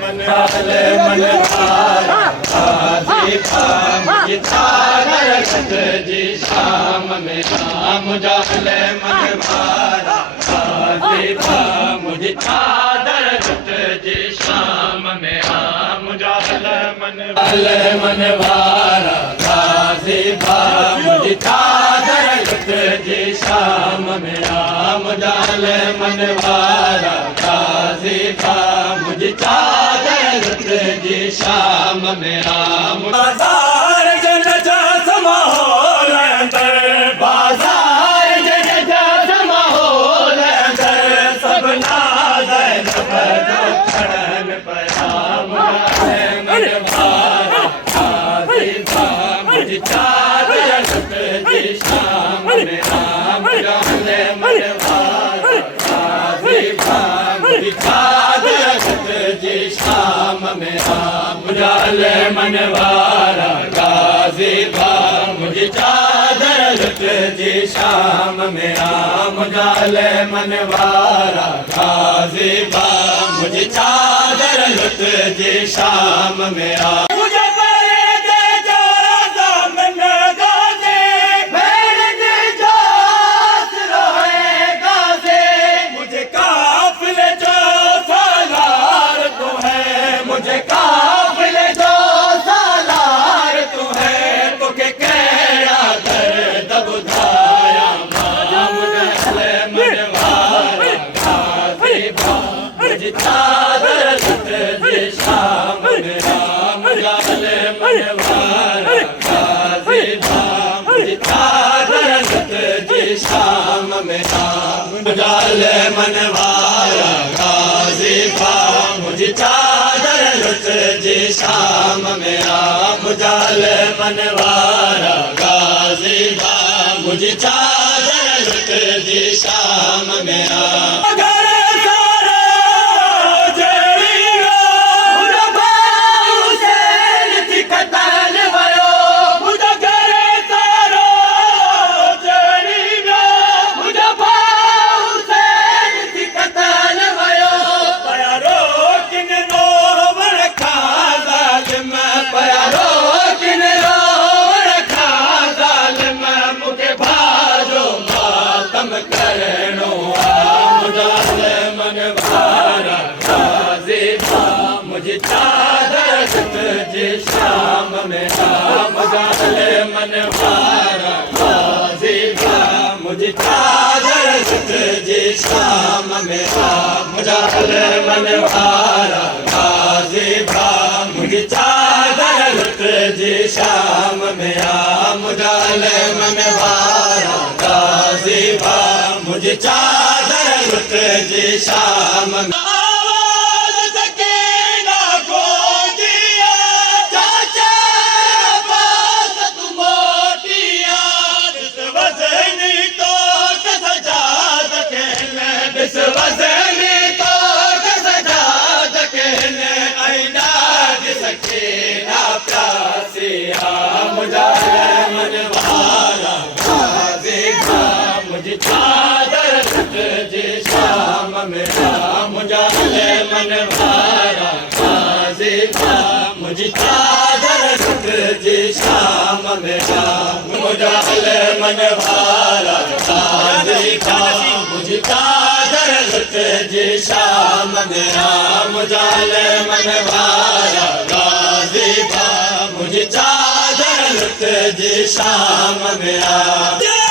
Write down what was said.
मनवाले मनवारा गाजी मुझे जी शाम में राम जाले मनवारा गाजी मुझे जी शाम में राम जाले मनवाले मनवारा गाजी मुझे जी शाम में राम जाले मनवारा गाजी मुझे जी शाम में राम बाजार जन जात माहौल अंदर बाजार जन जात माहौल अंदर सब नाज़ खड़न पर राम जाले मनवारा गाजी मुझे जी शाम में राम जाले मनवारा गाजी मुझे जी शाम में राम जाले मनवारा गाजी मुझे जी शाम में राम जाले मनवारा गाजी मुझे जी शाम में राम शाम में राम जाले मनवारा गाजी मुझे जी शाम में राम जाले मनवारा गाजी मुझे जी शाम में राम जाले मनवारा गाजी मुझे जी शाम में राम मुझे जी शाम में राम जाले मनवारा गाजी मुझे जी शाम में राम जाले मनवारा गाजी मुझे जी शाम में राम जाले मनवारा गाजी मुझे जी शाम में मनवारा गाजी मुझे जी शाम में राम जाले मनवारा गाजी मुझे जी शाम में राम जाले मनवारा गाजी मुझे जी शाम में राम जाले मनवारा गाजी मुझे जी शाम में